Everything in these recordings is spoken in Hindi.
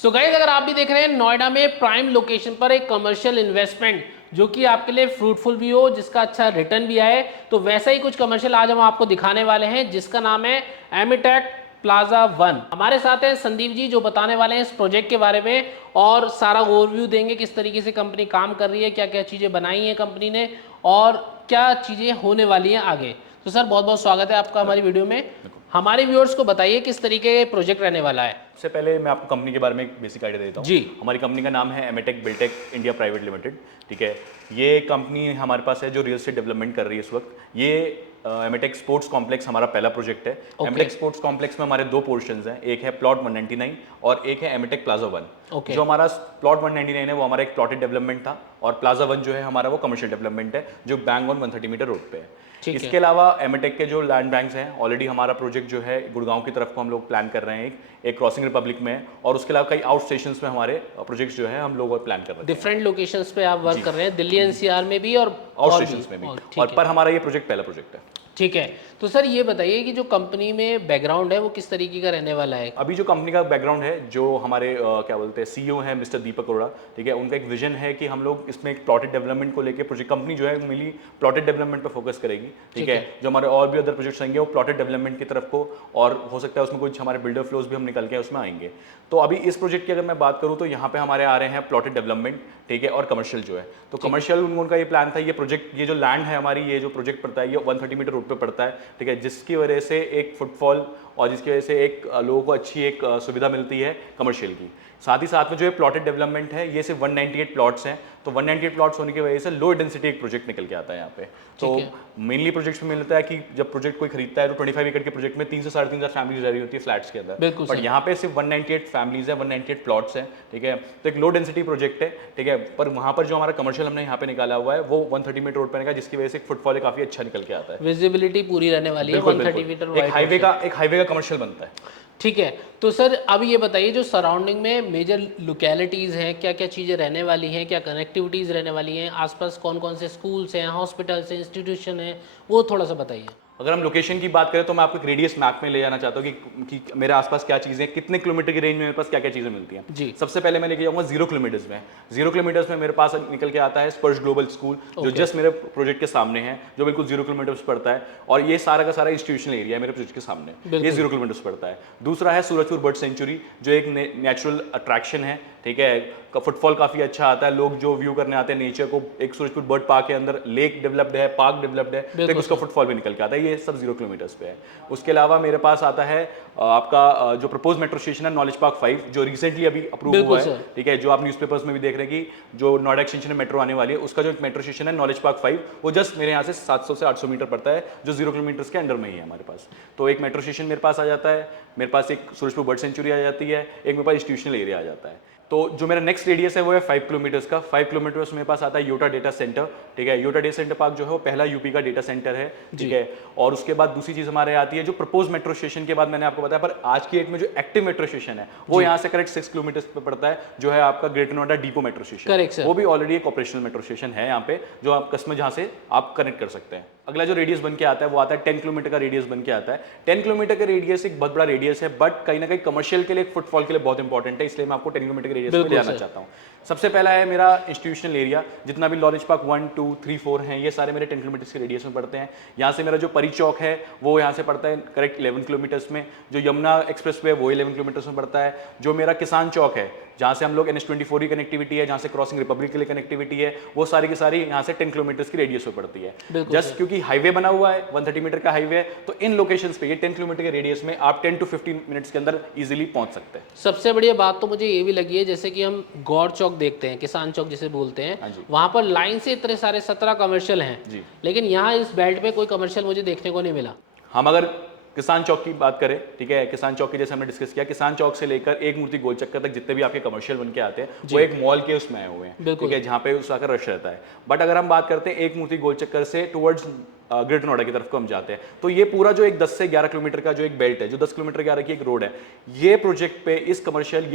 सो गाइस, अगर आप भी देख रहे हैं नोएडा में प्राइम लोकेशन पर एक कमर्शियल इन्वेस्टमेंट जो कि आपके लिए फ्रूटफुल भी हो, जिसका अच्छा रिटर्न भी आए, तो वैसा ही कुछ कमर्शियल आज हम आपको दिखाने वाले हैं जिसका नाम है एमिटेक प्लाजा वन। हमारे साथ हैं संदीप जी जो बताने वाले हैं इस प्रोजेक्ट के बारे में और सारा ओवरव्यू देंगे किस तरीके से कंपनी काम कर रही है, क्या क्या चीज़ें बनाई हैं कंपनी ने और क्या चीज़ें होने वाली हैं आगे। तो सर बहुत बहुत स्वागत है आपका हमारी वीडियो में। हमारे व्यूअर्स को बताइए किस तरीके का प्रोजेक्ट रहने वाला है। सबसे पहले मैं आपको कंपनी के बारे में एक बेसिक आइडिया देता हूँ। जी। हमारी कंपनी का नाम है एमिटेक बिल्टेक इंडिया प्राइवेट लिमिटेड। ठीक है, ये कंपनी हमारे पास है जो रियल एस्टेट डेवलपमेंट कर रही है इस वक्त। ये एमिटेक स्पोर्ट्स कॉम्प्लेक्स हमारा पहला प्रोजेक्ट है। एमिटेक स्पोर्ट्स कॉम्प्लेक्स में हमारे दो पोर्शंस हैं, एक है प्लॉट 199 और एक है एमिटेक प्लाजा वन। जो हमारा प्लॉट 199 है वो हमारा एक प्लॉटेड डेवलपमेंट था और प्लाजा वन जो है हमारा वो कमर्शियल डेवलपमेंट है जो बैंग ऑन 130 मीटर रोड पे है। इसके अलावा एमिटेक के जो लैंड बैंक्स हैं, ऑलरेडी हमारा प्रोजेक्ट जो है गुड़गांव की तरफ को हम लोग प्लान कर रहे हैं, एक क्रॉसिंग रिपब्लिक में, और उसके अलावा कई आउट स्टेशंस में हमारे प्रोजेक्ट्स जो है हम लोग प्लान कर रहे हैं। डिफरेंट लोकेशंस पे आप वर्क कर रहे हैं, दिल्ली एनसीआर में भी और आउट स्टेशंस में भी। और पर हमारा ये प्रोजेक्ट पहला प्रोजेक्ट है। ठीक है, तो सर ये बताइए कि जो कंपनी में बैकग्राउंड है वो किस तरीके का रहने वाला है। अभी जो कंपनी का बैकग्राउंड है, जो हमारे क्या बोलते हैं सीईओ हैं मिस्टर दीपक अरोड़ा। ठीक है, उनका एक विजन है कि हम लोग इसमें एक प्लॉटेड डेवलपमेंट को लेकर प्रोजेक्ट, कंपनी जो है मिली प्लॉटेड डेवलपमेंट पर फोकस करेगी। ठीक है, जो हमारे और भी अदर प्रोजेक्ट्स आएंगे वो प्लॉटेड डेवलपमेंट की तरफ को, और हो सकता है उसमें कुछ हमारे बिल्डर फ्लोज भी हम निकल के उसमें आएंगे। तो अभी इस प्रोजेक्ट की अगर मैं बात करूँ तो यहाँ पे हमारे आ रहे हैं प्लॉटेड डेवलपमेंट, ठीक है, और कमर्शियल जो है। तो कमर्शियल उनका ये प्लान था, ये प्रोजेक्ट, ये जो लैंड है हमारी, ये जो प्रोजेक्ट पड़ता है ये 130 मीटर रोड पे पड़ता है। ठीक है, जिसकी वजह से एक फुटफॉल और जिसकी वजह से एक लोगों को अच्छी एक सुविधा मिलती है कमर्शियल की। साथ ही साथ में जो है प्लॉटेड डेवलपमेंट है, ये सिर्फ 198 प्लॉट्स हैं। तो 198 प्लॉट्स होने की वजह से लो डेंसिटी एक प्रोजेक्ट निकल के आता है यहाँ पे। तो मेनली प्रोजेक्ट्स में मिलता है कि जब प्रोजेक्ट कोई खरीदता है तो 25 एकड़ के प्रोजेक्ट में 3 से 3.5 हज़ार फैमिलीज रह रही होती है फ्लैट्स के अंदर, बट यहाँ पे सिर्फ 198 फैमिलीज है, 198 प्लॉट्स हैं। ठीक है, तो एक लो डेंसिटी प्रोजेक्ट है। ठीक है, पर वहाँ पर जो हमारा कमर्शियल हमने यहाँ पे निकाला हुआ है वो 130 मीटर रोड पर निकाला, जिसकी वजह से फुटफॉल काफी अच्छा निकल के आता है, विजिबिलिटी पूरी रहने वाली है। 130 मीटर एक हाईवे का कमर्शियल बनता है। ठीक है, तो सर अब ये बताइए जो सराउंडिंग में मेजर लोकेलिटीज़ हैं, क्या क्या चीज़ें रहने वाली हैं, क्या कनेक्टिविटीज़ रहने वाली हैं, आसपास कौन कौन से स्कूल्स हैं, हॉस्पिटल्स हैं, इंस्टीट्यूशन हैं, वो थोड़ा सा बताइए। अगर हम लोकेशन की बात करें तो मैं आपको एक रेडियस मैप में ले जाना चाहता हूँ कि मेरे आसपास क्या चीज़ें, कितने किलोमीटर की रेंज में मेरे पास क्या क्या चीज़ें मिलती हैं। जी। सबसे पहले मैं लेके जाऊँगा 0 किलोमीटर्स में। 0 किलोमीटर्स में मेरे पास निकल के आता है स्पर्श ग्लोबल स्कूल, जो जस्ट मेरे प्रोजेक्ट के सामने है, जो बिल्कुल 0 किलोमीटर्स पड़ता है, और ये सारा का सारा इंस्टीट्यूशनल एरिया है मेरे प्रोजेक्ट के सामने, ये 0 किलोमीटर्स पड़ता है। दूसरा है सूरजपुर बर्ड सेंचुरी, जो एक नेचुरल अट्रैक्शन है। ठीक है, फुटफॉल काफ़ी अच्छा आता है, लोग जो व्यू करने आते हैं नेचर को, एक सूरजपुर बर्ड पार्क के अंदर लेक डेवलप्ड है, पार्क डेवलप्ड है, तो उसका फुटफॉल भी निकल के आता है। ये सब 0 किलोमीटर्स पे है। उसके अलावा मेरे पास आता है आपका जो प्रपोज मेट्रो स्टेशन है नॉलेज पार्क 5, जो रिसेंटली अभी अप्रूव हुआ है। ठीक है, जो आप न्यूज़पेपर्स में भी देख रहे हैं कि जो नोएडा एक्सटेंशन में मेट्रो आने वाली है, उसका जो मेट्रो स्टेशन है नॉलेज पार्क 5, वो जस्ट मेरे यहाँ से 700 से 800 मीटर पड़ता है, जो 0 किलोमीटर्स के अंडर में ही है हमारे पास। तो एक मेट्रो स्टेशन मेरे पास आ जाता है, मेरे पास एक सूरजपुर बर्ड सेंचुरी आ जाती है, एक मेरे पास इंस्टीट्यूशनल एरिया आ जाता है। तो जो मेरा नेक्स्ट रेडियस है वो है 5 किलोमीटर्स का। 5 किलोमीटर्स मेरे पास आता है योटा डेटा सेंटर। ठीक है, योटा डेटा सेंटर पार्क जो है वो पहला यूपी का डेटा सेंटर है। ठीक है, और उसके बाद दूसरी चीज हमारे आती है जो प्रपोज मेट्रो स्टेशन के बाद मैंने आपको बताया, पर आज की डेट में जो एक्टिव मेट्रो स्टेशन है वो यहाँ से करेक्ट 6 किलोमीटर्स पे पड़ता है, जो है आपका greater Noida depot metro station. वो भी ऑलरेडी एक ऑपरेशनल मेट्रो स्टेशन है यहाँ पे, जो आप कस्टमर जहाँ से आप कनेक्ट कर सकते हैं। अगला जो रेडियस बन के आता है वो आता है 10 किलोमीटर का रेडियस बन के आता है। 10 किलोमीटर का रेडियस एक बहुत बड़ा रेडियस है, बट कहीं ना कहीं कमर्शियल के लिए, फुटफॉल के लिए बहुत इंपॉर्टेंट है, इसलिए मैं आपको 10 किलोमीटर के रेडियस में ले जाना चाहता हूँ। सबसे पहला है मेरा इंस्टीट्यूशनल एरिया, जितना भी नॉलेज पार्क 1, 2, 3, 4 हैं, ये सारे मेरे 10 किलोमीटर के रेडियस में पड़ते हैं। यहाँ से मेरा जो परी चौक है वो यहाँ से पड़ता है करेक्ट 11 किलोमीटर्स में, जो यमुना एक्सप्रेस वे वो 11 किलोमीटर्स में पड़ता है, जो मेरा किसान चौक है जहाँ से हम लोग NH24 की कनेक्टिविटी है, जहाँ से क्रॉसिंग रिपब्लिक के लिए कनेक्टिविटी है, वो सारी की सारी यहाँ से 10 किलोमीटर्स की रेडियस में पड़ती है। जस्ट क्योंकि हाईवे बना हुआ है, 130 मीटर का हाईवे है, तो इन लोकेशंस पे ये 10 किलोमीटर के रेडियस में आप 10 to 15 मिनट्स के अंदर इजीली पहुंच सकते हैं। सबसे बढ़िया बात तो मुझे ये भी लगी है, जैसे कि हम गौर चौक देखते हैं, किसान चौक जिसे बोलते हैं, वहां पर लाइन से इतने सारे 17 कमर्शियल हैं, लेकिन यहाँ इस बेल्ट पे कोई कमर्शियल मुझे देखने को नहीं मिला। हम अगर किसान चौक की बात करें, ठीक है, किसान चौक की जैसे हमने डिस्कस किया, किसान चौक से लेकर एक मूर्ति गोल चक्कर तक जितने भी आपके कमर्शियल बन के आते हैं वो एक मॉल के उसमें आए हुए हैं। ठीक है, जहाँ पे उसका रश रहता है। बट अगर हम बात करते हैं एक मूर्ति गोल चक्कर से टुवर्ड्स ग्रेटर नोएडा की तरफ को हम जाते हैं। तो ये पूरा जो एक 10 से 11 किलोमीटर का जो एक बेल्ट है, जो 10 किलोमीटर के आगे की एक रोड है, ये प्रोजेक्ट पे ये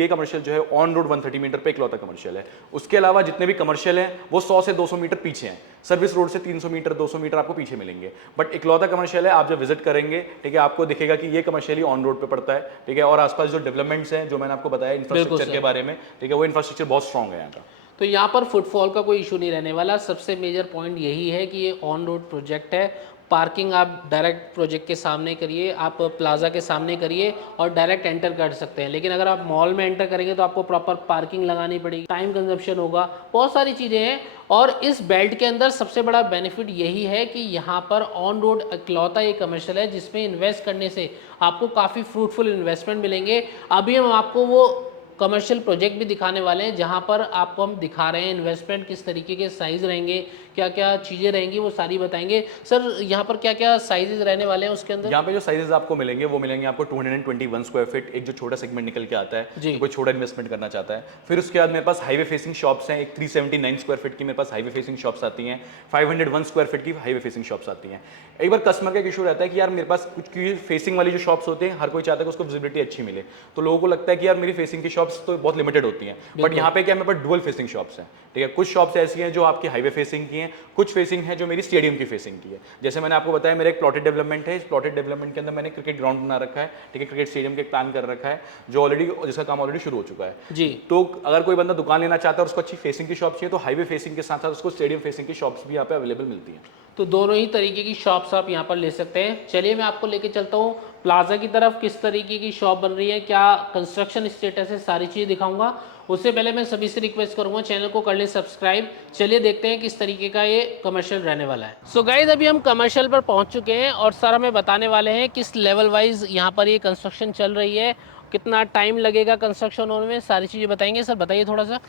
कमर्शियल जो है ऑन रोड 130 मीटर पे इकलौता कमर्शियल है। उसके अलावा जितने भी कमर्शियल हैं वो 100 से 200 मीटर पीछे हैं, सर्विस रोड से 300 मीटर 200 मीटर आपको पीछे मिलेंगे। बट इकलौता कमर्शियल है, आप जब विजिट करेंगे, ठीक है, आपको दिखेगा कि ये कमर्शियल ही ऑन रोड पे पड़ता है, ठीक है। और आसपास जो डेवलपमेंट्स हैं, जो मैंने आपको बताया इंफ्रास्ट्रक्चर के बारे में, ठीक है, वो इंफ्रास्ट्रक्चर बहुत स्ट्रॉन्ग है यहाँ का। तो यहाँ पर फुटफॉल का कोई इशू नहीं रहने वाला। सबसे मेजर पॉइंट यही है कि ये ऑन रोड प्रोजेक्ट है। पार्किंग आप डायरेक्ट प्रोजेक्ट के सामने करिए, आप प्लाजा के सामने करिए और डायरेक्ट एंटर कर सकते हैं। लेकिन अगर आप मॉल में एंटर करेंगे तो आपको प्रॉपर पार्किंग लगानी पड़ेगी, टाइम कंजप्शन होगा, बहुत सारी चीज़ें हैं। और इस बेल्ट के अंदर सबसे बड़ा बेनिफिट यही है कि यहाँ पर ऑन रोड इकलौता ये कमर्शियल है जिसमें इन्वेस्ट करने से आपको काफ़ी फ्रूटफुल इन्वेस्टमेंट मिलेंगे। अभी हम आपको वो कमर्शियल प्रोजेक्ट भी दिखाने वाले हैं जहां पर आपको हम दिखा रहे हैं इन्वेस्टमेंट किस तरीके के साइज़ रहेंगे, क्या क्या चीज़ें रहेंगी, वो सारी बताएंगे। सर यहाँ पर क्या क्या साइजेस रहने वाले हैं उसके अंदर? यहाँ पे जो साइजेस आपको मिलेंगे वो मिलेंगे आपको 221 स्क्वायर फीट, एक जो छोटा सेगमेंट निकल के आता है, तो कोई छोटा इन्वेस्टमेंट करना चाहता है। फिर उसके बाद मेरे पास हाईवे फेसिंग शॉप्स हैं, एक 379 स्क्वायर फीट की मेरे पास हाईवे फेसिंग शॉप्स आती हैं, 501 स्क्वायर फीट की हाईवे फेसिंग शॉप्स आती हैं। एक बार कस्टमर का इशू रहता है कि यार मेरे पास कुछ फेसिंग वाली जो शॉप्स होते हैं, हर कोई चाहता है कि उसको विजिबिलिटी अच्छी मिले, तो लोगों को लगता है कि यार मेरी फेसिंग की शॉप्स तो बहुत लिमिटेड होती हैं। बट यहाँ पे क्या, मेरे पास डुअल फेसिंग शॉप्स हैं, ठीक है। कुछ शॉप्स ऐसी हैं जो आपकी हाईवे फेसिंग की हैं, कुछ फेसिंग है जो मेरी स्टेडियम की फेसिंग की है। जैसे मैंने आपको बताया मेरा एक प्लॉटेड डेवलपमेंट है, इस प्लॉटेड डेवलपमेंट के अंदर मैंने क्रिकेट ग्राउंड बना रखा है, ठीक है, क्रिकेट स्टेडियम के प्लान कर रखा है, जो ऑलरेडी जिसका काम ऑलरेडी शुरू हो चुका है जी। तो अगर कोई बंदा दुकान लेना चाहता है और उसको अच्छी फेसिंग की शॉप चाहिए तो हाईवे फेसिंग के साथ साथ उसको स्टेडियम फेसिंग की शॉप्स भी यहाँ पे अवेलेबल मिलती हैं। तो दोनों ही तरीके की शॉप्स आप यहाँ पर ले सकते हैं। चलिए मैं आपको लेके चलता हूँ प्लाजा की तरफ, किस तरीके की शॉप बन रही है, क्या कंस्ट्रक्शन स्टेटस है, सारी चीज़ें दिखाऊंगा। उससे पहले मैं सभी से रिक्वेस्ट करूंगा चैनल को कर ले सब्सक्राइब। चलिए देखते हैं किस तरीके का ये कमर्शियल रहने वाला है। सो गाइस अभी हम कमर्शियल पर पहुंच चुके हैं और सर हमें बताने वाले हैं किस लेवल वाइज यहाँ पर ये कंस्ट्रक्शन चल रही है, कितना टाइम लगेगा कंस्ट्रक्शन होने में, सारी चीज़ें बताएंगे। सर बताइए थोड़ा सा।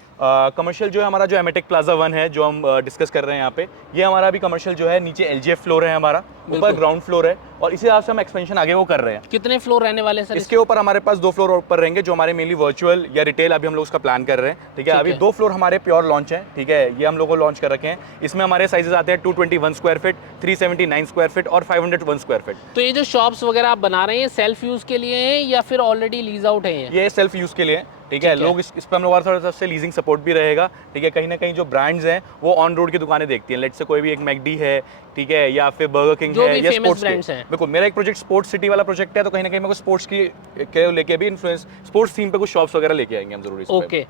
कमर्शियल जो है हमारा जो एमेटेक प्लाजा 1 है जो हम डिस्कस कर रहे हैं यहाँ पे, ये हमारा अभी कमर्शियल जो है नीचे एलजीएफ फ्लोर है, हमारा ऊपर ग्राउंड फ्लोर है और इसी हिसाब से हम एक्सपेंशन आगे वो कर रहे हैं। कितने फ्लोर रहने वाले हैं सर? इसके ऊपर हमारे पास 2 फ्लोर ऊपर रहेंगे जो हमारे मेनली वर्चुअल या रिटेल अभी हम लोग उसका प्लान कर रहे हैं, ठीक है। अभी 2 फ्लोर हमारे प्योर लॉन्च है, ठीक है, ये हम लोग को लॉन्च कर रखे हैं। इसमें हमारे साइजेस आते हैं 221 स्क्वायर फीट, 379 स्क्वायर फीट और 501 स्क्वायर फीट। तो ये जो शॉप्स वगैरह आप बना रहे हैं सेल्फ यूज के लिए हैं या फिर ऑलरेडी लीज आउट है? ये सेल्फ यूज के लिए, ठीक है। लोग इस पर हम लोग थोड़ा सा लीजिंग सपोर्ट भी रहेगा, ठीक है। कहीं ना कहीं जो ब्रांड्स हैं वो ऑन रोड की दुकानें देखती हैं, लेट से कोई भी एक मैकडी है, ठीक है, या फिर बर्गर किंग है या स्पोर्ट्स ब्रांड्स हैं। बिल्कुल, मेरा एक प्रोजेक्ट स्पोर्ट्स सिटी वाला प्रोजेक्ट है, तो कहीं ना कहीं मेरे को स्पोर्ट्स की लेके भी इन्फ्लुएंस स्पोर्ट्स थीम पे कुछ शॉप्स वगैरह लेके आएंगे हम जरूर। ओके,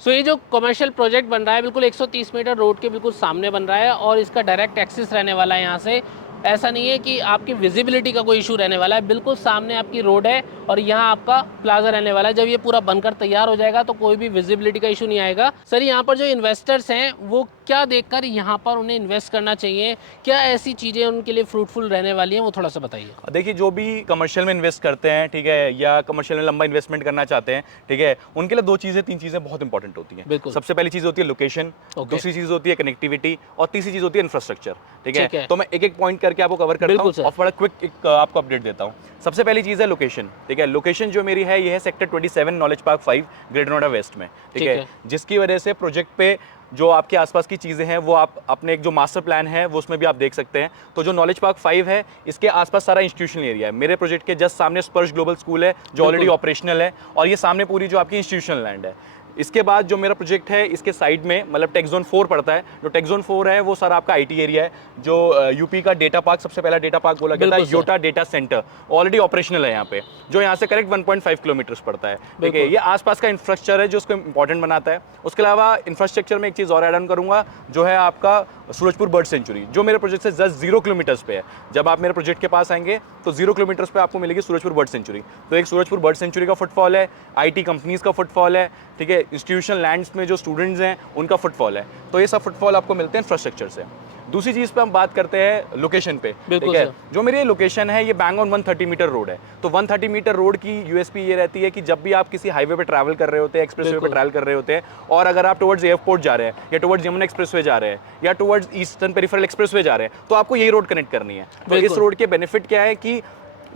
सो ये जो कमर्शियल प्रोजेक्ट बन रहा है बिल्कुल 130 मीटर रोड के बिल्कुल सामने बन रहा है और इसका डायरेक्ट एक्सेस रहने वाला है यहाँ से। ऐसा नहीं है कि आपकी विजिबिलिटी का कोई इशू रहने वाला है, बिल्कुल सामने आपकी रोड है और यहाँ आपका प्लाजा रहने वाला है। जब ये पूरा बनकर तैयार हो जाएगा तो कोई भी विजिबिलिटी का इशू नहीं आएगा। सर यहाँ पर जो इन्वेस्टर्स हैं वो क्या देखकर यहाँ पर उन्हें इन्वेस्ट करना चाहिए, क्या ऐसी चीज़ें उनके लिए फ्रूटफुल रहने वाली हैं, वो थोड़ा सा बताइए। देखिए, जो भी कमर्शियल में इन्वेस्ट करते हैं, ठीक है, या कमर्शियल में लंबा इन्वेस्टमेंट करना चाहते हैं, ठीक है, उनके लिए 3 चीज़ें बहुत इंपॉर्टेंट होती हैं। सबसे पहली चीज़ होती है लोकेशन, दूसरी चीज़ होती है कनेक्टिविटी और तीसरी चीज़ होती है इंफ्रास्ट्रक्चर, ठीक है। तो मैं एक एक पॉइंट करके आपको कवर करता हूँ और बड़ा क्विक आपको अपडेट देता हूँ। सबसे पहली चीज़ है लोकेशन, ठीक है। लोकेशन जो मेरी है ये है sector 27 knowledge park 5 Greater Noida West में, ठीक है, जिसकी वजह से प्रोजेक्ट पे जो आपके आसपास की चीज़ें हैं वो आप अपने एक जो मास्टर प्लान है वो उसमें भी आप देख सकते हैं। तो जो नॉलेज पार्क 5 है इसके आसपास सारा इंस्टीट्यूशनल एरिया है। मेरे प्रोजेक्ट के जस्ट सामने स्पर्श ग्लोबल स्कूल है जो ऑलरेडी ऑपरेशनल है और ये सामने पूरी जो आपकी इंस्टीट्यूशनल लैंड है। इसके बाद जो मेरा प्रोजेक्ट है इसके साइड में मतलब टेक जोन 4 पड़ता है। जो टेक जोन 4 है वो सारा आपका आईटी एरिया है, जो यूपी का डेटा पार्क सबसे पहला डेटा पार्क बोला गया था, Yotta data centre already operational है यहाँ पे, जो यहाँ से करेक्ट 1.5 किलोमीटर पड़ता है, ठीक है। ये आसपास का इंफ्रास्ट्रक्चर है जो उसको इंपॉर्टेंट बनाता है। उसके अलावा इंफ्रास्ट्रक्चर में एक चीज़ और ऐड ऑन करूँगा जो है आपका सूरजपुर बर्ड सेंचुरी, जो मेरे प्रोजेक्ट से जस्ट 0 किलोमीटर्स पे है। जब आप मेरे प्रोजेक्ट के पास आएंगे तो 0 किलोमीटर्स पे आपको मिलेगी सूरजपुर बर्ड सेंचुरी। तो एक सूरजपुर बर्ड सेंचुरी का फुटफॉल है, आईटी कंपनीज का फुटफॉल है, ठीक है, इंस्टीट्यूशनल लैंड्स में जो स्टूडेंट्स हैं उनका फुटफॉल है। तो ये सब फुटफॉल आपको मिलते हैं इंफ्रास्ट्रक्चर से। दूसरी चीज़ पे हम बात करते हैं लोकेशन पे, ठीक है। जो मेरी लोकेशन है ये बैंग ऑन 130 मीटर रोड है। तो 130 मीटर रोड की यूएसपी ये रहती है कि जब भी आप किसी हाईवे पे ट्रैवल कर रहे होते हैं, एक्सप्रेसवे पे ट्रैवल कर रहे होते हैं और अगर आप टुवर्ड्स एयरपोर्ट जा रहे हैं या टुवर्ड्स यमुना एक्सप्रेसवे जा रहे हैं या टुवर्ड्स ईस्टर्न पेरिफेरल एक्सप्रेसवे जा रहे हैं तो आपको यही रोड कनेक्ट करनी है। तो इस रोड के बेनिफिट क्या है कि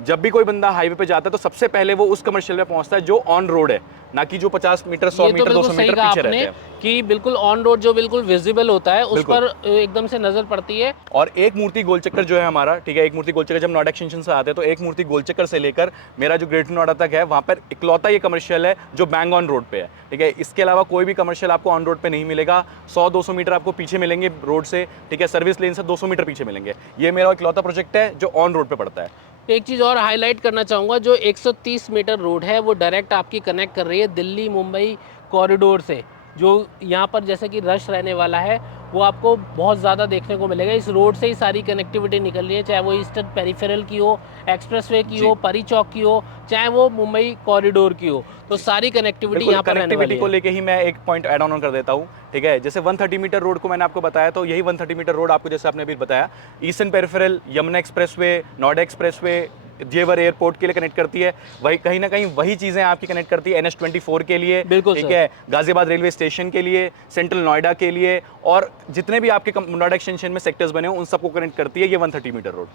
जब भी कोई बंदा हाईवे पे जाता है तो सबसे पहले वो उस कमर्शियल में पहुंचता है जो ऑन रोड है, ना कि जो 50 मीटर 100 ये तो मीटर बिल्कुल 200 सही मीटर कहा पीछे आपने रहते हैं। कि बिल्कुल ऑन रोड जो बिल्कुल विजिबल होता है उस बिल्कुल। पर एकदम से नजर पड़ती है। और एक मूर्ति गोल चक्कर जो है हमारा, ठीक है, एक मूर्ति गोल चक्कर जब नोएडा एक्सटेंशन से आते हैं तो एक मूर्ति गोल चक्कर से लेकर मेरा जो ग्रेटर नोएडा तक है वहाँ पर इकलौता ये कमर्शियल है जो बैंग ऑन रोड पे है, ठीक है। इसके अलावा कोई भी कमर्शियल आपको ऑन रोड पे नहीं मिलेगा। 100-200 मीटर आपको पीछे मिलेंगे रोड से, ठीक है, सर्विस लेन से 200 मीटर पीछे मिलेंगे। ये मेरा इकलौता प्रोजेक्ट है जो ऑन रोड पे पड़ता है। एक चीज़ और हाईलाइट करना चाहूँगा, जो 130 मीटर रोड है वो डायरेक्ट आपकी कनेक्ट कर रही है दिल्ली मुंबई कॉरिडोर से। जो यहाँ पर जैसे कि रश रहने वाला है वो आपको बहुत ज़्यादा देखने को मिलेगा। इस रोड से ही सारी कनेक्टिविटी निकल रही है, चाहे वो ईस्टर्न पेरिफेरल की हो, एक्सप्रेसवे की हो, परी चौक की हो, चाहे वो मुंबई कॉरिडोर की हो, तो सारी कनेक्टिविटी यहाँ पर रहने वाली है। कनेक्टिविटी को लेके ही मैं एक पॉइंट ऐड ऑन कर देता हूँ, ठीक है। जैसे 130 मीटर रोड को मैंने आपको बताया, तो यही 130 मीटर रोड आपको जैसे आपने अभी बताया eastern peripheral, Yamuna expressway, Noida expressway, जेवर एयरपोर्ट के लिए कनेक्ट करती है। वही कहीं ना कहीं वही चीज़ें आपकी कनेक्ट करती है NH24 के लिए, ठीक है, गाजियाबाद रेलवे स्टेशन के लिए, सेंट्रल नोएडा के लिए, और जितने भी आपके नोएडा एक्सटेंशन में सेक्टर्स बने हो उन सबको कनेक्ट करती है ये 130 मीटर रोड।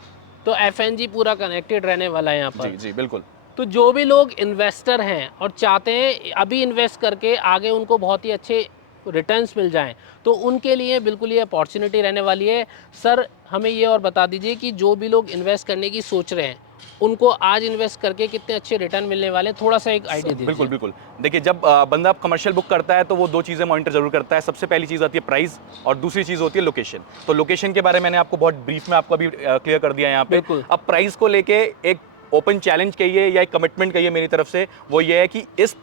तो FNG पूरा कनेक्टेड रहने वाला है यहाँ पर। जी जी बिल्कुल। तो जो भी लोग इन्वेस्टर हैं और चाहते हैं अभी इन्वेस्ट करके आगे उनको बहुत ही अच्छे रिटर्न्स मिल जाएं, तो उनके लिए बिल्कुल ये अपॉर्चुनिटी रहने वाली है। सर हमें ये और बता दीजिए कि जो भी लोग इन्वेस्ट करने की सोच रहे हैं उनको आज इन्वेस्ट करके कितने अच्छे रिटर्न मिलने वाले हैं, थोड़ा सा एक आइडिया दीजिए। बिल्कुल बिल्कुल। देखिए, जब बंदा कमर्शियल बुक करता है तो वो दो चीज़ें मॉनिटर जरूर करता है। सबसे पहली चीज़ आती है प्राइस और दूसरी चीज़ होती है लोकेशन। तो लोकेशन के बारे में मैंने आपको बहुत ब्रीफ में आपको अभी क्लियर कर दिया यहाँ पे। अब प्राइस को लेके एक ओपन चैलेंज कहिए या एक कमिटमेंट कहिए मेरी तरफ से, वो ये है कि इस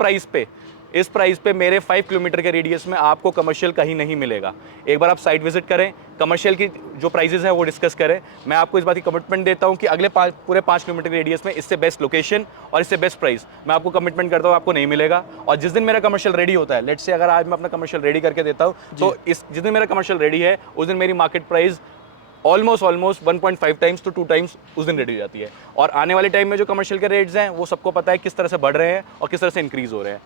प्राइस पे मेरे 5 किलोमीटर के रेडियस में आपको कमर्शियल कहीं नहीं मिलेगा। एक बार आप साइट विजिट करें, कमर्शियल की जो प्राइसेस हैं वो डिस्कस करें। मैं आपको इस बात की कमिटमेंट देता हूं कि अगले पूरे 5 किलोमीटर के रेडियस में इससे बेस्ट लोकेशन और इससे बेस्ट प्राइस मैं आपको कमिटमेंट करता हूं आपको नहीं मिलेगा। और जिस दिन मेरा कमर्शियल रेडी होता है, लेट्स से अगर आज मैं अपना कमर्शियल रेडी करके देता हूँ, तो जिस दिन मेरा कमर्शियल रेडी है उस दिन मेरी market price almost 1.5 times to 2 times उस दिन रेडी हो जाती है। और आने वाले टाइम में जो कमर्शियल के रेट्स हैं वो सबको पता है किस तरह से बढ़ रहे हैं और किस तरह से इंक्रीज हो रहे हैं।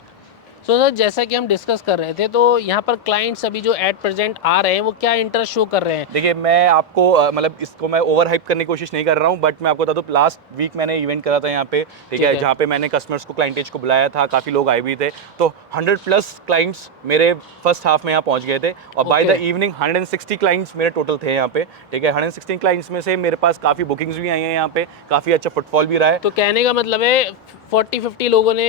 सो सर जैसा कि हम डिस्कस कर रहे थे, तो यहाँ पर क्लाइंट्स अभी जो एट प्रेजेंट आ रहे हैं वो क्या इंटरेस्ट शो कर रहे हैं? देखिए, मैं आपको मतलब इसको मैं ओवर हाइप करने की कोशिश नहीं कर रहा हूँ, बट मैं आपको बता दूँ लास्ट वीक मैंने इवेंट करा था यहाँ पे, ठीक है, जहाँ पे मैंने कस्टमर्स को, क्लाइंटेज को बुलाया था, काफ़ी लोग आए भी थे। तो 100+ क्लाइंट्स मेरे फर्स्ट हाफ में यहाँ पहुँच गए थे और बाय द इवनिंग 160 क्लाइंट्स मेरे टोटल थे यहाँ पे, ठीक है। 116 क्लाइंट्स में से मेरे पास काफ़ी बुकिंग्स भी आई हैं यहाँ पे, काफ़ी अच्छा फुटफॉल भी रहा है। तो कहने का मतलब है 40-50 लोगों ने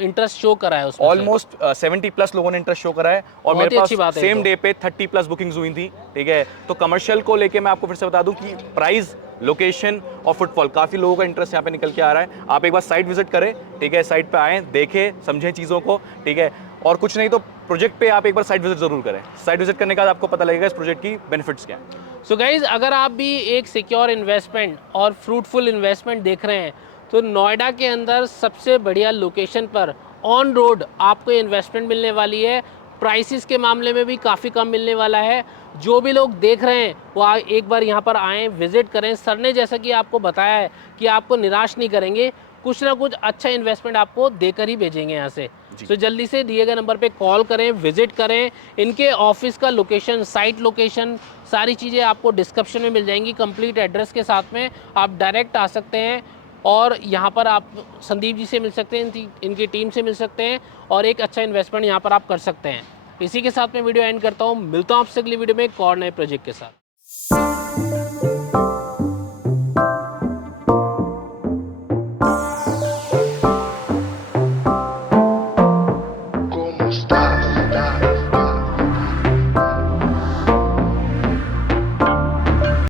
इंटरेस्ट शो करा है उसमें। ऑलमोस्ट 70+ लोगों ने इंटरेस्ट शो करा है और मेरे पास सेम डे पे 30+ बुकिंग्स हुई थी, ठीक है। तो कमर्शियल को लेके मैं आपको फिर से बता दूं कि प्राइस, लोकेशन और फुटफॉल, काफ़ी लोगों का इंटरेस्ट यहाँ पे निकल के आ रहा है। आप एक बार साइट विजिट करें, ठीक है, साइट पे आएँ, देखें, समझें चीज़ों को, ठीक है। और कुछ नहीं तो प्रोजेक्ट पे आप एक बार साइट विजिट जरूर करें। साइट विजिट करने के बाद आपको पता लगेगा इस प्रोजेक्ट की बेनिफिट्स क्या हैं। सो गाइज, अगर आप भी एक सिक्योर इन्वेस्टमेंट और फ्रूटफुल इन्वेस्टमेंट देख रहे हैं तो नोएडा के अंदर सबसे बढ़िया लोकेशन पर ऑन रोड आपको इन्वेस्टमेंट मिलने वाली है। प्राइसेस के मामले में भी काफ़ी कम मिलने वाला है। जो भी लोग देख रहे हैं वो एक बार यहाँ पर आएँ, विजिट करें। सर ने जैसा कि आपको बताया है कि आपको निराश नहीं करेंगे, कुछ ना कुछ अच्छा इन्वेस्टमेंट आपको देकर ही भेजेंगे यहाँ से। तो जल्दी से दिए गए नंबर पे कॉल करें, विजिट करें। इनके ऑफिस का लोकेशन, साइट लोकेशन, सारी चीज़ें आपको डिस्क्रिप्शन में मिल जाएंगी। कंप्लीट एड्रेस के साथ में आप डायरेक्ट आ सकते हैं और यहाँ पर आप संदीप जी से मिल सकते हैं, इनकी टीम से मिल सकते हैं और एक अच्छा इन्वेस्टमेंट यहाँ पर आप कर सकते हैं। इसी के साथ मैं वीडियो एंड करता हूँ। मिलता हूँ आपसे अगली वीडियो में एक और नए प्रोजेक्ट के साथ।